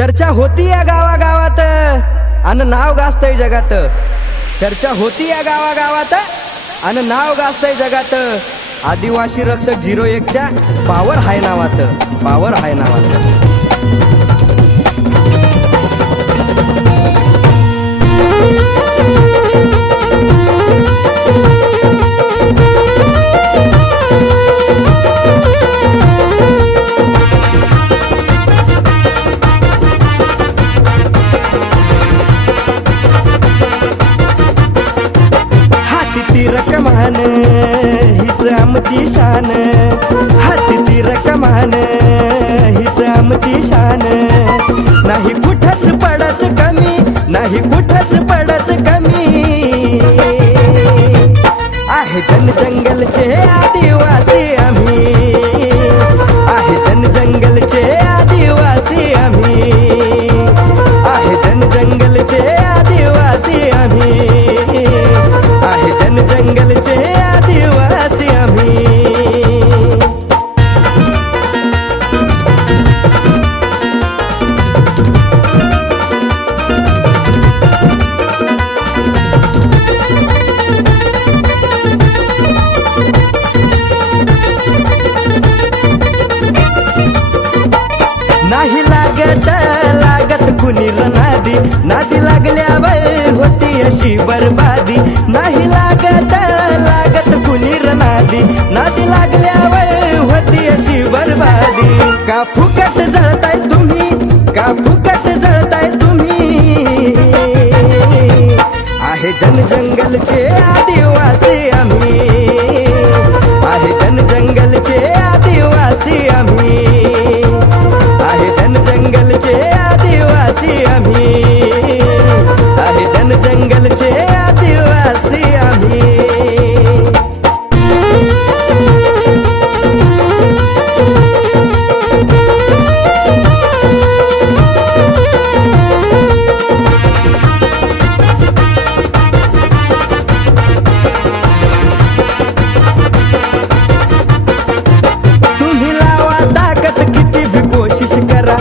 चर्चा होती या गावागावात आणि नाव गाजतंय जगात. चर्चा होती या गावागावात आणि नाव गाजतंय जगात. आदिवासी रक्षक 01 च्या पावर हाय नावात, पावर हाय नावात. रकमान हीच आमची शान, हाती ती रकमान हीच आमची शान. नाही कुठंच पडत कमी, नाही कुठंच पडत कमी. आहे जन जंगलचे आदिवासी आम्ही, आहे जन जंगलचे आदिवासी आम्ही, आहे जन जंगलचे आदिवासी आम्ही, आहे जन जंगलचे आदिवासी आम्ही. नाही लागत कुणी नादी, नादी लागल्यावर होती अशी बरबादी. नाही लागत कुणी नादी, नादी लागल्यावर होती अशी बरबादी. का फुकट जळताय तुम्ही, का फुकट जळताय तुम्ही. आहे जन जंगलचे आदिवासी आम्ही, आहे जन जंगलचे आदिवासी आम्ही, आहे जन जंगलचे आदिवासी आम्ही, आहे जन जंगलचे आदिवासी आम्ही. तुम्ही लावा ताकद किती भी कोशिश करा,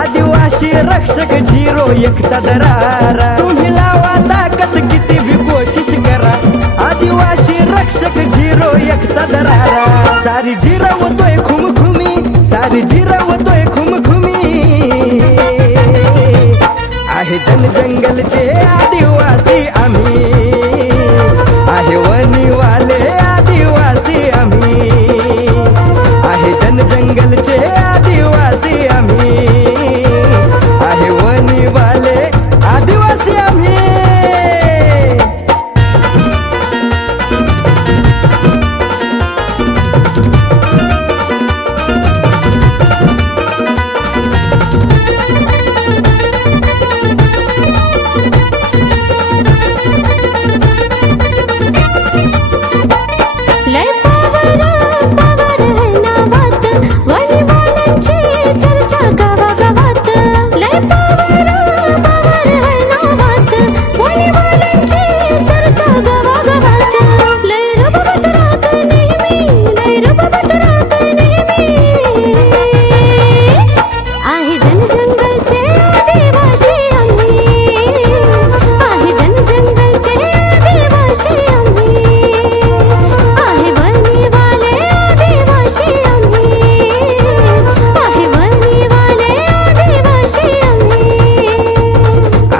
आदिवासी रक्षक 01 चा दरारा. तुम्ही लावा ताकद किती भी कोशिश करा, आदिवासी रक्षक 01 चा दरारा. सारी जिरवतोय खुमखुमी, सारी जिरवतोय खुमखुमी. आहे जन जंगलचे आदिवासी आम्ही, आहे वनीवाले आदिवासी आम्ही, आहे जन जंगलचे आदिवासी आम्ही, आहे वनीवाले आदिवासी आम्ही.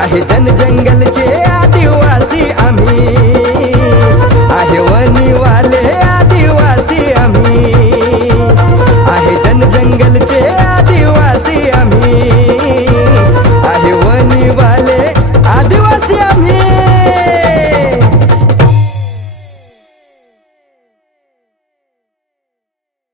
आहे जन जंगलचे आदिवासी आम्ही, आहे वनीवाले आदिवासी आम्ही, आहे जन जंगलचे आदिवासी आम्ही, आहे वनीवाले आदिवासी आम्ही.